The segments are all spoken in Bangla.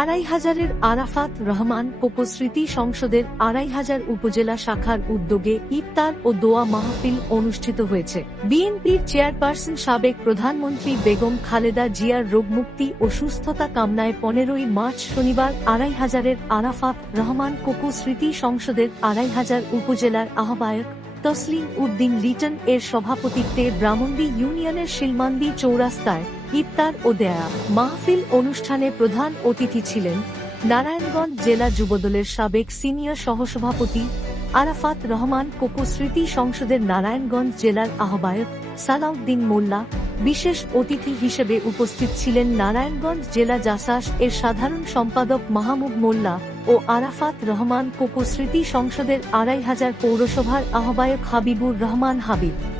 আড়াই হাজারের আরাফাত রহমান কোকো স্মৃতি সংসদের আড়াই হাজার উপজেলা শাখার উদ্যোগে ইফতার ও দোয়া মাহফিল অনুষ্ঠিত হয়েছে। বিএনপির চেয়ারপারসন সাবেক প্রধানমন্ত্রী বেগম খালেদা জিয়ার রোগমুক্তি ও সুস্থতা কামনায় পনেরোই মার্চ শনিবার আড়াই হাজারের আরাফাত রহমান কোকো স্মৃতি সংসদের আড়াই হাজার উপজেলার আহ্বায়ক তসলিম উদ্দিন লিটন এর সভাপতিত্বে ব্রাহ্মণী ইউনিয়নের শিলমান্দি চৌরাস্তায় ইফতার ও দেয়া মাহফিল অনুষ্ঠানে প্রধান অতিথি ছিলেন নারায়ণগঞ্জ জেলা যুবদলের সাবেক সিনিয়র সহসভাপতি আরাফাত রহমান কোকো স্মৃতি সংসদের নারায়ণগঞ্জ জেলার আহ্বায়ক সালাউদ্দিন মোল্লা, বিশেষ অতিথি হিসেবে উপস্থিত ছিলেন নারায়ণগঞ্জ জেলা জাসাস এর সাধারণ সম্পাদক মাহমুদ মোল্লা ও আরাফাত রহমান কোকো স্মৃতি সংসদের আড়াই হাজার পৌরসভার আহ্বায়ক হাবিবুর রহমান হাবিব।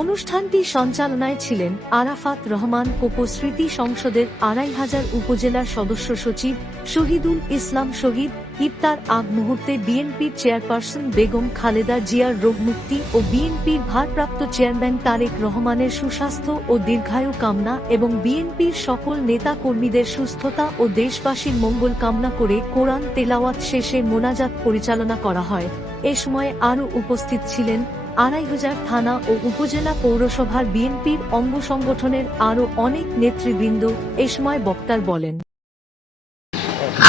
অনুষ্ঠানটি সঞ্চালনায় ছিলেন আরাফাত রহমান কোকো স্মৃতি সংসদের আড়াই হাজার উপজেলার সদস্য সচিব, শহীদুল ইসলাম শহীদ, ইফতার আগ মুহূর্তে বিএনপির চেয়ারপারসন বেগম খালেদা জিয়ার রোগ মুক্তি ও বিএনপির ভারপ্রাপ্ত চেয়ারম্যান তারেক রহমানের সুস্বাস্থ্য ও দীর্ঘায়ু কামনা এবং বিএনপির সকল নেতা কর্মীদের সুস্থতা ও দেশবাসীর মঙ্গল কামনা করে কোরআন তেলাওয়াত শেষে মোনাজাত পরিচালনা করা হয়। এ সময় আরও উপস্থিত ছিলেন আড়াই হাজার থানা ও উপজেলা পৌরসভার বিএনপির অঙ্গ সংগঠনের আরও অনেক নেতৃবৃন্দ এ সময় বক্তার বলেন।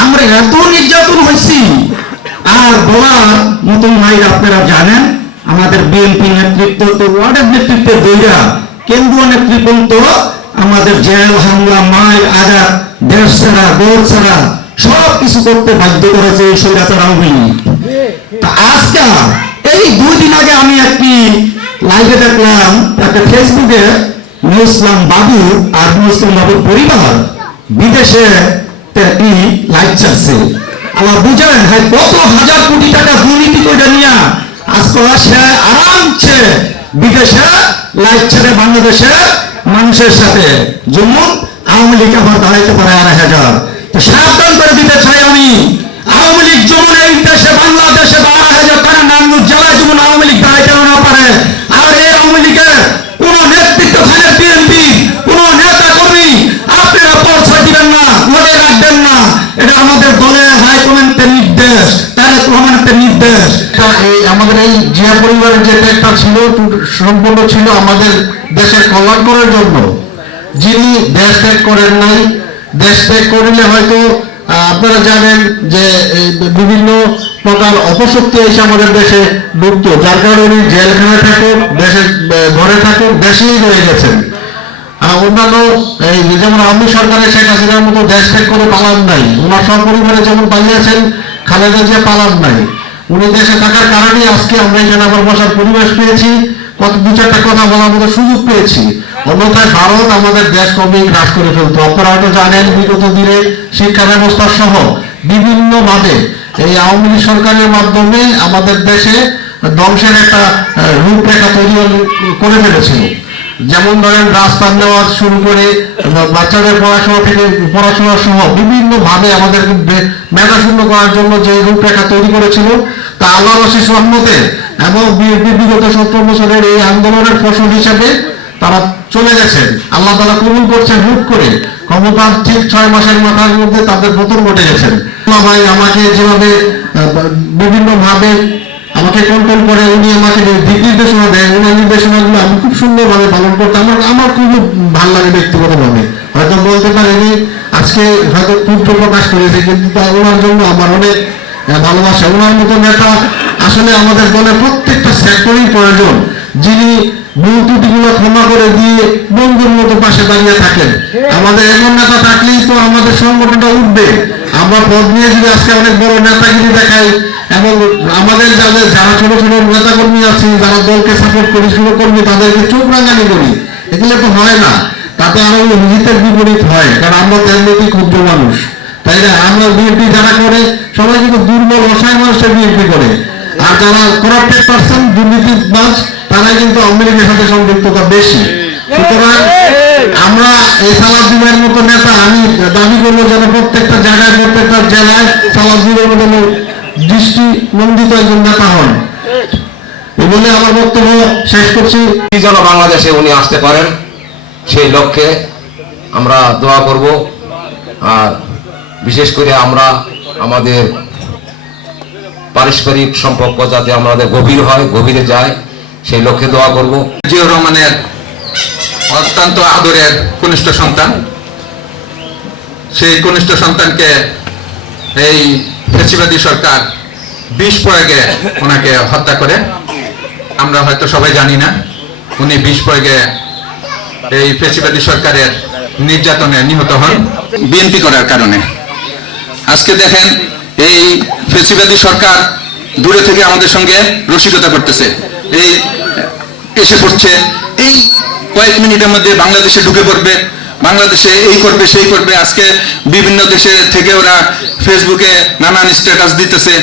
আমরা এত নির্যাতন হয়েছি। আর বলার আপনারা জানেন। আমাদের বিএনপি নেতৃত্ব তো ওয়ার্ডের নেতৃত্বের বইরা কেন্দ্রীয় নেতৃত্ব আমাদের জেল, হামলা, মায়ের আজাদ দেশ ছাড়া দৌড় ছাড়া সব কিছু করতে বাধ্য করেছে এই স্বৈরাচার আওয়ামী। আজকে এই দুই দিন আগে আমি একটি লাইভে দেখলাম, একটা ফেসবুকে নুসলাম বাবু আর নুসলাম বাবুর পরিবার বিদেশে একটি লাইভ চাচ্ছে আবার বুঝেন ভাই, কত হাজার কোটি টাকা দুর্নীতি করে নিয়ে আজকে সে আরামছে বিদেশে লাইভ ছেড়ে বাংলাদেশে মানুষের সাথে। যেমন আওয়ামী লীগ দাঁড়াইতে পারে আড়াই হাজার। তো সাবধান করে দিতে চাই আমি। আওয়ামী লীগ যেমন এই দেশে, বাংলাদেশে বারো হাজার টাকা নারায়ণগঞ্জ জেলায় যেমন আওয়ামী লীগ দাঁড়াইতে না পারে। আর এই আওয়ামী লীগের কোন নেতৃত্ব থাকে বিএনপি, কোন নেতা কর্মী আপনারা পরিচয় দিবেন না, মনে রাখবেন না। এটা আমাদের দলের হাইকমান্ডের নির্দেশ, তারেক রহমানের নির্দেশ। আমাদের এই জিয়া পরিবারের যে ত্যাগটা ছিল, সম্পূর্ণ ছিল আমাদের দেশের কল্যাণ করার জন্য। যিনি দেশ ত্যাগ করেন নাই, দেশ ত্যাগ করিলে হয়তো আপনারা জানেন যে বিভিন্ন প্রকার অপশক্তি এসে আমাদের দেশে ঢুকতো যার কারণে উনি জেলখানায় থাকুক দেশে ঘরে থাকুক দেশেই রয়ে গেছেন। অন্যান্য, এই যেমন আওয়ামী সরকারের শেখ হাসিনার মতো দেশ ত্যাগ করে পালান নাই। ওনার সব পরিবারে যেমন পালিয়েছেন, খালেদা জিয়া পালান নাই। উনি দেশে থাকার কারণে আজকে আমরা এখানে আবার বসার পরিবেশ পেয়েছি। কত দু চারটা কথা বলার মতো সুযোগ পেয়েছি। অন্যথায় ভারত আমাদের দেশ কমে গ্রাস করে ফেলতো? আপনারা জানেন, বিগত দিনে শিক্ষা ব্যবস্থা সহ বিভিন্ন ভাবে এই আওয়ামী লীগ সরকারের মাধ্যমে আমাদের দেশে ধ্বংসের একটা রূপরেখা তৈরি করে ফেলেছিল যেমন ধরেন রাস্তা নেওয়া শুরু করে বাচ্চাদের পড়াশোনা থেকে পড়াশোনা সহ বিভিন্ন ভাবে আমাদেরকে বে- মেধাশূন্য করার জন্য যে রূপরেখা তৈরি করেছিল, তা আল্লাহ রশিস রহমতে এবং বি- বি- বিগত সত্তর বছরের এই আন্দোলনের ফসল হিসেবে তারা চলে গেছেন। আল্লাহ তালা কবুল করছেন হুট করে। ক্ষমতার ঠিক ছয় মাসের মাথার মধ্যে তাদের পতন ঘটে গেছেন ভাই আমাকে যেভাবে বিভিন্ন ভাবে আমাকে কন্ট্রোল করে, উনি আমাকে দিক নির্দেশনা দেন ওনার নির্দেশনাগুলো আমি খুব সুন্দরভাবে পালন করতে আমার আমার খুব ভালো লাগে ব্যক্তিগতভাবে। হয়তো বলতে পারিনি, আজকে হয়তো ক্ষুদ্র প্রকাশ করেছে, কিন্তু ওনার জন্য আমার অনেক ভালোবাসা। ওনার মতো নেতা আসলে আমাদের দলের প্রত্যেকটা সেক্টরই প্রয়োজন। যিনি ভুল ত্রুটিগুলো ক্ষমা করে দিয়ে বন্ধুর মতো পাশে দাঁড়িয়ে থাকেন। আমাদের এমন নেতা থাকলেই তো আমাদের সংগঠনটা উঠবে। আমরা পদ নিয়ে যদি আজকে অনেক বড় নেতাগিরি দেখাই, এবং আমাদের যাদের, যারা ছোট ছোট নেতা কর্মী আছে, যারা দলকে সাপোর্ট করি কর্মী তাদেরকে চোখ রাঙানি করি। এগুলো তো হয় না। তাতে আরও হিতের বিপরীত হয়, কারণ আমরা তেমনি ক্ষুদ্র মানুষ। তাই না? আমরা বিএনপি যারা করে, সবাই কিন্তু দুর্বল, অসহায় মানুষের বিএনপি করে। আর যারা করাপ্টেড পার্সন দুর্নীতিবাজ তারাই কিন্তু আওয়ামী লীগের সাথে সম্পৃক্ততা বেশি। সুতরাং আমরা এই সালাদ্দিনের মতো নেতা আমি দাবি করব যেন প্রত্যেকটা জায়গায় প্রত্যেকটা জেলায় সালাদ্দিনের মতো দৃষ্টি নন্দিত একজন নেতা হন। এই বলে আমার বক্তব্য শেষ করছি। যেন বাংলাদেশে উনি আসতে পারেন সেই লক্ষ্যে আমরা দোয়া করব। আর বিশেষ করে আমরা আমাদের পারস্পরিক সম্পর্ক যাতে আমাদের গভীর হয়, গভীরে যায়, সেই লক্ষ্যে দোয়া করব। জিয়াউর রহমানের অত্যন্ত আদরের কনিষ্ঠ সন্তান, সেই কনিষ্ঠ সন্তানকে এই ফেসিবাদী সরকার বিষ প্রয়োগে ওনাকে হত্যা করে। আমরা হয়তো সবাই জানি না, উনি বিষ প্রয়োগে এই ফেসিবাদী সরকারের নির্যাতনে নিহত হন। বিএনপি করার কারণে। আজকে দেখেন এই ফেসিবাদী সরকার দূরে থেকে আমাদের সঙ্গে রসিকতা করতেছে। এই এসে পড়ছে। এই কয়েক মিনিটের মধ্যে বাংলাদেশে ঢুকে পড়বে, বাংলাদেশে এই করবে, সেই করবে। আজকে বিভিন্ন দেশে থেকে ওরা ফেসবুকে নানান স্ট্যাটাস দিতেছে।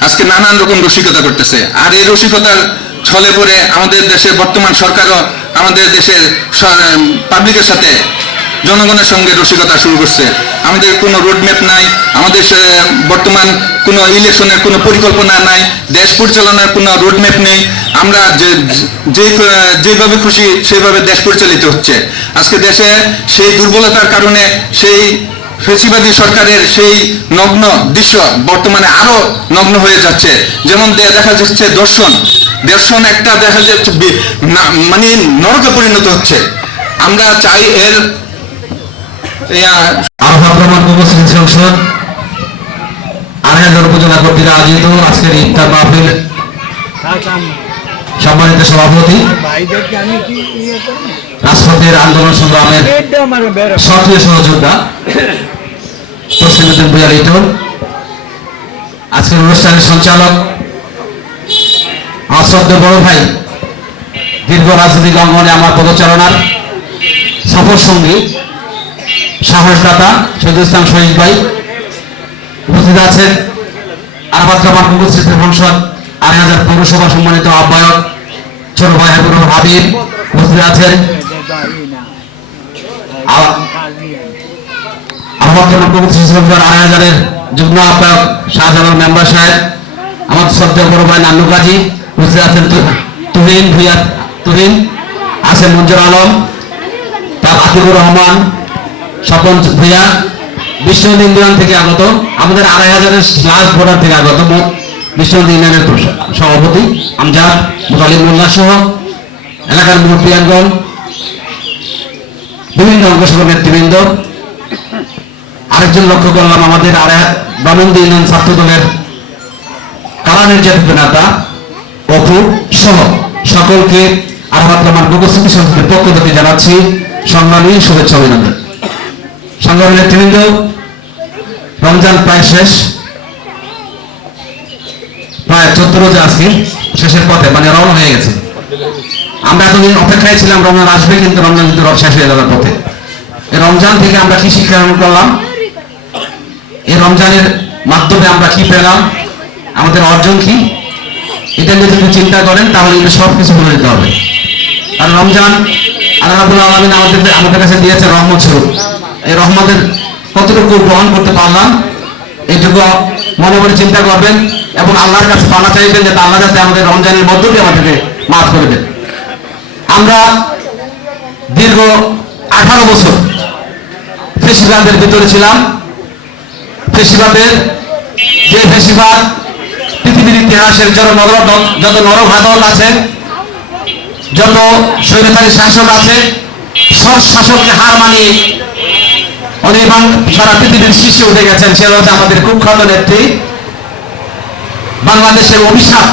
আজকে নানান রকম রসিকতা করতেছে। আর এই রসিকতার ছলে পড়ে আমাদের দেশের বর্তমান সরকারও আমাদের দেশের পাবলিকের সাথে জনগণের সঙ্গে রসিকতা শুরু করছে। আমাদের কোনো রোডম্যাপ নাই, আমাদের বর্তমান কোনো ইলেকশনের কোনো পরিকল্পনা নাই, দেশ পরিচালনার কোনো রোডম্যাপ নেই। আমরা যে যেভাবে খুশি সেইভাবে দেশ পরিচালিত হচ্ছে। আজকে দেশে সেই দুর্বলতার কারণে সেই ফেসিবাদী সরকারের সেই নগ্ন দৃশ্য বর্তমানে আরও নগ্ন হয়ে যাচ্ছে। যেমন দেখা যাচ্ছে দর্শন। দর্শন একটা দেখা যাচ্ছে মানে নরকে পরিণত হচ্ছে। আমরা চাই এর আজকের সম্মানিত সভাপতি, রাজপথের আন্দোলন সংগ্রামের সক্রিয় সহযোদ্ধা, তসলিমুদ্দিন আজকের অনুষ্ঠানের সঞ্চালক আমার শ্রদ্ধেয় বড় ভাই, দীর্ঘ রাজনৈতিক অঙ্গনে আমার পদচারণার সফর সঙ্গী সাহসদাতা শহীদুল ইসলাম শহীদ ভাই। উপস্থিত আছেন সংসদ আড়াই হাজার পৌরসভা সম্মানিত আহ্বায়ক, ছোট ভাই হাবিবুর হাবিব উপস্থিত আছেন। আমার উপস্থিত আছেন আলম, তার রহমান স্বপন ভূয়া বিশ্বনদী ইউনিয়ন থেকে আগত, আমাদের আড়াই হাজারের লাস্ট ভোটার থেকে আগত মো- বিশ্বনদী ইউনিয়নের সভাপতি, আমজাদ মুতালিম মোল্লা সহ এলাকার মুরব্বিয়ানগণ, বিভিন্ন অঙ্গসভা নেতৃবৃন্দ, আরেকজন লক্ষ্য করলাম আমাদের আড়াই, বামন্দি ইউনিয়ন ছাত্র দলের কারা নির্যাতিত নেতা, অপু সহ সকলকে আরবাত রহমান উপস্থিতি সংসদের পক্ষ থেকে জানাচ্ছি সংগ্রামী শুভেচ্ছা অভিনন্দন। সংগ্রামী নেতৃবৃন্দ রমজান প্রায় শেষ। প্রায় চোদ্দ রোজা আজকে শেষের পথে মানে রওনা হয়ে গেছে। আমরা এতদিন অপেক্ষায় ছিলাম, রমজান আসবে কিন্তু রমজান কিন্তু শেষ হয়ে যাওয়ার পথে। এই রমজান থেকে আমরা কি শিক্ষা গ্রহণ করলাম? এই রমজানের মাধ্যমে আমরা কি পেলাম? আমাদের অর্জন কি? এটা নিয়ে যদি চিন্তা করেন, তাহলে কিন্তু সব কিছু ভুলে যেতে হবে। আর রমজান আল্লাহ আলমিন আমাদের আমাদের কাছে দিয়েছে রহমত স্বরূপ। এই রহমতের কতটুকু গ্রহণ করতে পারলাম, এইটুকু মনে মনে চিন্তা করবেন এবং আল্লাহর কাছে পানা চাইবেন যাতে আল্লাহ যাতে আমাদের রমজানের মধ্য দিয়ে আমাদেরকে মাফ করে দেন। আমরা দীর্ঘ আঠারো বছর ফেসিবাদের ভিতরে ছিলাম। ফেসিবাদের যে ফেসিবাদ, পৃথিবীর ইতিহাসের যত নর যত নরঘাতক আছে, যত স্বৈরতারী শাসক আছে, সব শাসককে হার মানিয়ে উনি সারা পৃথিবীর শীর্ষে উঠে গেছেন সে হচ্ছে আমাদের কুখ্যাত নেত্রী বাংলাদেশের অভিশাপ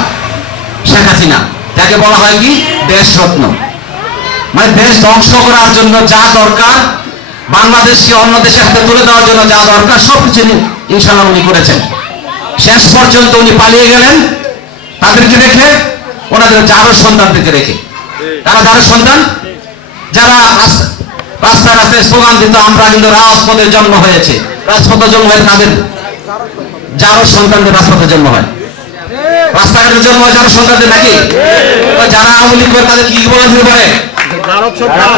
শেখ হাসিনা। যাকে বলা হয় কি? দেশ রত্ন মানে দেশ ধ্বংস করার জন্য যা দরকার, বাংলাদেশকে অন্য দেশের হাতে তুলে দেওয়ার জন্য যা দরকার সব কিছু ইনশাল্লাহ উনি করেছেন। শেষ পর্যন্ত উনি পালিয়ে গেলেন। তাদেরকে রেখে, ওনাদের যারো সন্তানদেরকে রেখে। তারা যারো সন্তান? যারা রাস- রাস্তায় স্লোগান দিত আমরা কিন্তু রাজপথে জন্ম হয়েছে। রাজপথে জন্ম হয়ে তাদের যারো সন্তানদের রাজপথে জন্ম হয়। রাস্তাঘাটে জন্ম হয় যারো সন্তানদের নাকি? যারা আওয়ামী লীগ করে তাদের কি বলে দিতে পারে?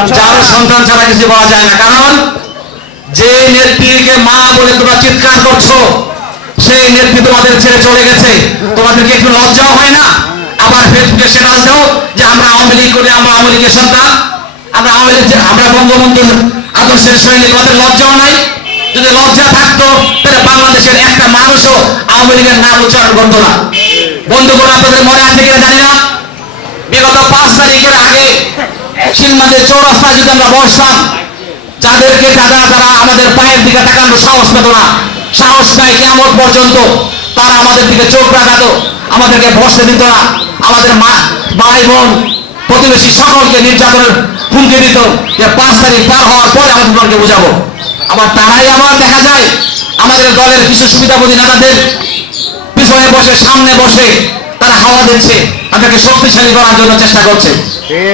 যারো সন্তান ছাড়া কিছু বলা যায় না। কারণ যে নেত্রীকে মা বলে তোমরা চিৎকার করছ, সেই নেত্রী তোমাদের ছেড়ে চলে গেছে। তোমাদেরকে একটু লজ্জাও হয় না? আবার ফেসবুকে স্ট্যাটাস দাও যে আমরা আওয়ামী লীগ করি, আমরা আওয়ামী লীগের সন্তান। আমরা আওয়ামী লীগ আমরা বঙ্গবন্ধুর আদর্শের সৈনিক তোমাদের লজ্জাও নাই। যদি লজ্জা থাকতো, তাহলে বাংলাদেশের একটা মানুষও আওয়ামী লীগের নাম উচ্চারণ করতো না। বন্ধুগণ আপনাদের মনে আছে কিনা জানি না। বিগত পাঁচ তারিখের আগে শিলমাদের চৌরাস্তায় যদি আমরা বসতাম, যাদেরকে যারা যারা আমাদের পায়ের দিকে তাকানোর সাহস পেত না। সাহস পায় কেমন পর্যন্ত। তারা আমাদের দিকে চোখ রাখাতো, আমাদেরকে বসতে দিত না। আমাদের মা ভাই বোন প্রতিবেশী সকলকে নির্যাতনের হুমকি দিত যে পাঁচ তারিখ পার হওয়ার পরে আমাদের তোমাকে বোঝাবো। আবার তারাই আবার দেখা যায়, আমাদের দলের কিছু সুবিধাভোগী নেতাদের পিছনে বসে, সামনে বসে তারা হাওয়া দিচ্ছে, তাদেরকে শক্তিশালী করার জন্য চেষ্টা করছে।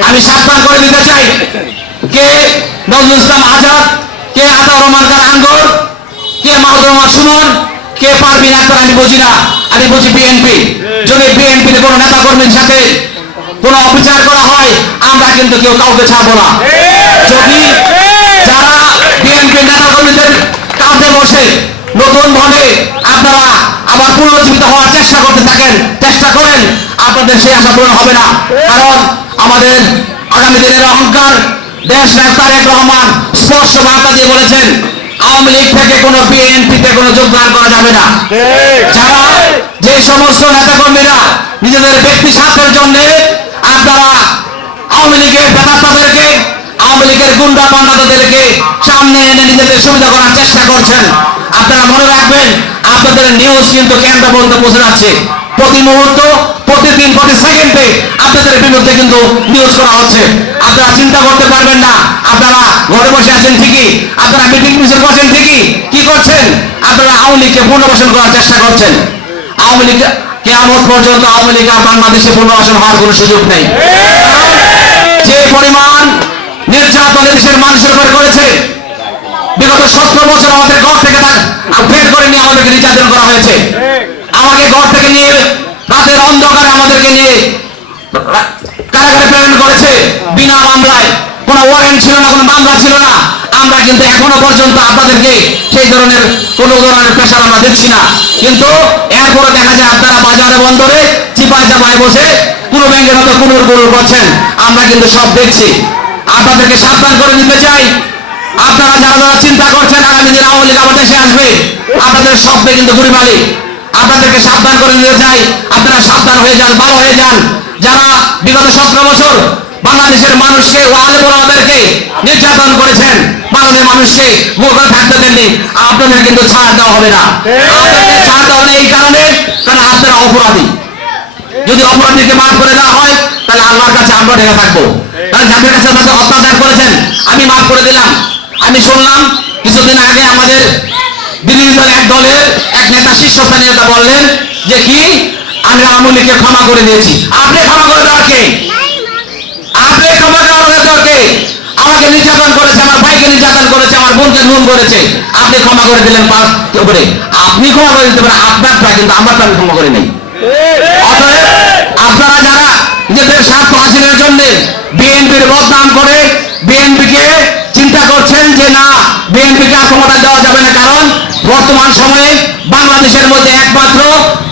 আমি সাবধান করে দিতে চাই। কে নজরুল ইসলাম আজাদ, কে আতা রহমান আঙ্গর, কে মাহমুদ রহমান সুমন, কে পারবিন আক্তার আমি বুঝি না। আমি বুঝি বিএনপি যদি বিএনপির কোনো নেতা কর্মীর সাথে কোনো অবিচার করা হয় আমরা কিন্তু কেউ কাউকে ছাড়বো না। যদি যারা বিএনপি নেতা কর্মীদের কাঁধে বসে নতুন ভাবে আপনারা আবার পুনরুজ্জীবিত হওয়ার চেষ্টা করতে থাকেন চেষ্টা করেন আপনাদের সেই আশা পূরণ হবে না। কারণ আমাদের আগামী দিনের অহংকার দেশ তারেক রহমান স্পষ্ট বার্তা দিয়ে বলেছেন আওয়ামী লীগ থেকে কোনো বিএনপিতে কোনো যোগদান করা যাবে না। যারা যে সমস্ত নেতাকর্মীরা নিজেদের ব্যক্তি স্বার্থের জন্য আপনাদের বিরুদ্ধে কিন্তু নিউজ করা হচ্ছে। আপনারা চিন্তা করতে পারবেন না। আপনারা ঘরে বসে আছেন ঠিকই। আপনারা মিটিং মিছিল করছেন ঠিকই। কি করছেন? আপনারা আওয়ামী লীগকে পুনর্বাসন করার চেষ্টা করছেন। আওয়ামী লীগ কেমন পর্যন্ত আওয়ামী লীগ বাংলাদেশে পুনর্বাসন হওয়ার কোনো সুযোগ নেই। পরিমাণ নির্যাতন দেশের মানুষের উপর করেছে। বিগত সতেরো বছর আমাদের ঘর থেকে বের করে নিয়ে আমাদেরকে নির্যাতন করা হয়েছে। আমাকে ঘর থেকে নিয়ে রাতের অন্ধকারে আমাদেরকে নিয়ে কারাগারে প্রেরণ করেছে। বিনা মামলায়। কোনো ওয়ারেন্ট ছিল না, কোনো মামলা ছিল না। আমরা কিন্তু এখনও পর্যন্ত আপনাদেরকে সেই ধরনের কোনো ধরনের প্রেশার আমরা দিচ্ছি না। কিন্তু এরপরে দেখা যায় আপনারা বাজারে বন্দরে চিপায় চাপায় বসে পুরো ব্যাংকের মতো কুনুর কুনুর করছেন। আমরা কিন্তু সব দেখছি। আপনাদেরকে সাবধান করে দিতে চাই। আপনারা যারা যারা চিন্তা করছেন আগামী দিন আওয়ামী লীগ আমার দেশে আসবে, আপনাদের স্বপ্নে কিন্তু গুড়িবালি আপনাদেরকে সাবধান করে দিতে চাই। আপনারা সাবধান হয়ে যান, ভালো হয়ে যান। যারা বিগত সতেরো বছর বাংলাদেশের মানুষকে ও আলেমদেরকে নির্যাতন করেছেন। বাংলাদেশের মানুষকে মুখে থাকতে দেননি। আপনাদের কিন্তু ছাড় দেওয়া হবে না। আপনাদের ছাড় দেওয়া হবে এই কারণে কারণ আপনারা অপরাধী? যদি অপরাধীকে মাফ করে দেওয়া হয়, তাহলে আল্লাহর কাছে আমরা ঢেকে থাকব। কারণ যাদের কাছে আমাকে অত্যাচার করেছেন। আমি মাফ করে দিলাম। আমি শুনলাম, কিছুদিন আগে আমাদের বিরোধী দল এক দলের এক নেতা শীর্ষস্থানীয় নেতা বললেন যে কি? আমি আওয়ামী লীগকে ক্ষমা করে দিয়েছি। আপনি ক্ষমা করে দেওয়া কে? আপনি ক্ষমা আমাদের দেওয়ার আমাকে নির্যাতন করেছে, আমার ভাইকে নির্যাতন করেছে, আমার বোনকে খুন করেছে। আপনি ক্ষমা করে দিলেন পাঁচ করে আপনি ক্ষমা করে দিতে পারেন আপনারটা কিন্তু আমরা আমি ক্ষমা করে নেই। আপনারা যারা নিজেদের স্বার্থ হাসিলের জন্য বিএনপির বদনাম করে, বিএনপিকে চিন্তা করছেন যে না বিএনপিকে আর ক্ষমতা দেওয়া যাবে না, কারণ বর্তমান সময়ে বাংলাদেশের মধ্যে একমাত্র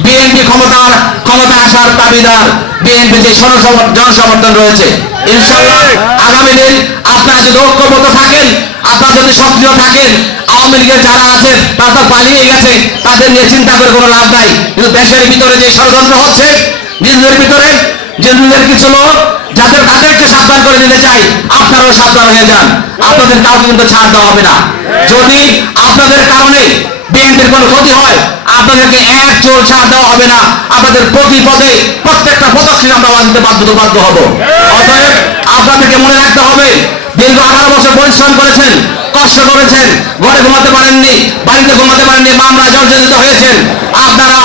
বিএনপি ক্ষমতার ক্ষমতা আসার দাবিদার বিএনপি যে জনসমর্থন রয়েছে। ইনশাল্লাহ আগামী দিন আপনারা যদি ঐক্যবদ্ধ থাকেন, আপনারা যদি সক্রিয় থাকেন, আওয়ামী লীগের যারা আছে, তারা পালিয়ে গেছে, তাদের নিয়ে চিন্তা করে কোনো লাভ নাই। কিন্তু দেশের ভিতরে যে ষড়যন্ত্র হচ্ছে, নিজেদের ভিতরে যে নিজেদের কিছু লোক যাদের তাদেরকে সাবধান করে দিতে চাই, আপনারাও সাবধান হয়ে যান। আপনাদের কাউকে কিন্তু ছাড় দেওয়া হবে না। যদি আপনাদের কারণে বিএনপির কোনো ক্ষতি হয়, আপনাদেরকে এক চোর ছাড় দেওয়া হবে না। আপনাদের প্রতি পদে প্রত্যেকটা পদক্ষেপ আমরা দিতে বাধ্য বাধ্য হব। অতএব আপনাদেরকে মনে রাখতে হবে, দীর্ঘ আঠারো বছর পরিশ্রম করেছেন, কষ্ট করেছেন, ঘরে ঘুমাতে পারেননি, বাড়িতে ঘুমাতে পারেননি মামলা জর্জরিত হয়েছেন। আপনারা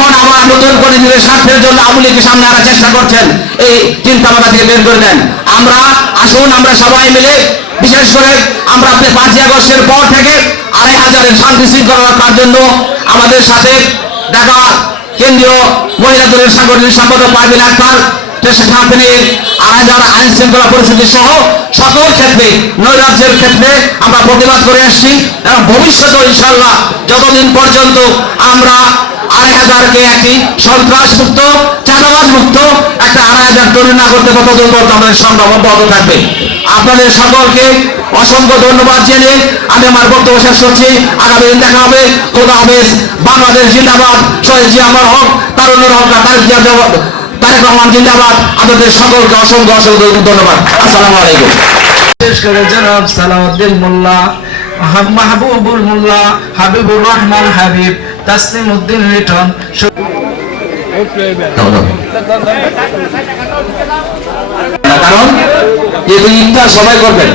এখন আবার নতুন করে নিজের স্বার্থের জন্য লীগের সামনে আনার চেষ্টা করছেন। এই চিন্তাভাবনা থেকে বের করে দেন। আমরা আসুন, আমরা সবাই মিলে, বিশেষ করে আমরা আপনি পাঁচই আগস্টের পর থেকে আড়াই হাজারের শান্তি শৃঙ্খলা রক্ষার জন্য আমাদের সাথে ঢাকা কেন্দ্রীয় মহিলা দলের সাংগঠনিক সম্পাদক পারভিন আক্তার আইন শৃঙ্খলা পরিস্থিতি সহ সকল ক্ষেত্রে, নৈরাজ্যের ক্ষেত্রে আমরা প্রতিবাদ করে আসছি এবং ভবিষ্যতে ইনশাল্লাহ যতদিন পর্যন্ত আমরা আড়াই হাজারকে একটি সন্ত্রাস মুক্ত চাঁদাবাদ মুক্ত একটা আড়াই হাজার তৈরি না করতে ততদিন পর্যন্ত আমাদের সংগ্রাম অব্যাহত থাকবে। আপনাদের সকলকে অসংখ্য ধন্যবাদ জেনে আমি আমার বক্তব্য শেষ করছি। আগামী দেখা হবে। খোদা হাফেজ। বাংলাদেশ জিন্দাবাদ। শহীদ জিয়া হক তারুণের হক তারেক জিয়া তারেক রহমান জিন্দাবাদ আপনাদের সকলকে অসংখ্য অসংখ্য ধন্যবাদ। আসসালামু আলাইকুম। বিশেষ করে জনাব সালাউদ্দিন মোল্লা হাব- মাহবুবুল মোল্লা হাবিবুর রহমান হাবিব তাসলিম উদ্দিন লিটন কারণ যেহেতু ইফতার সবাই করবেন।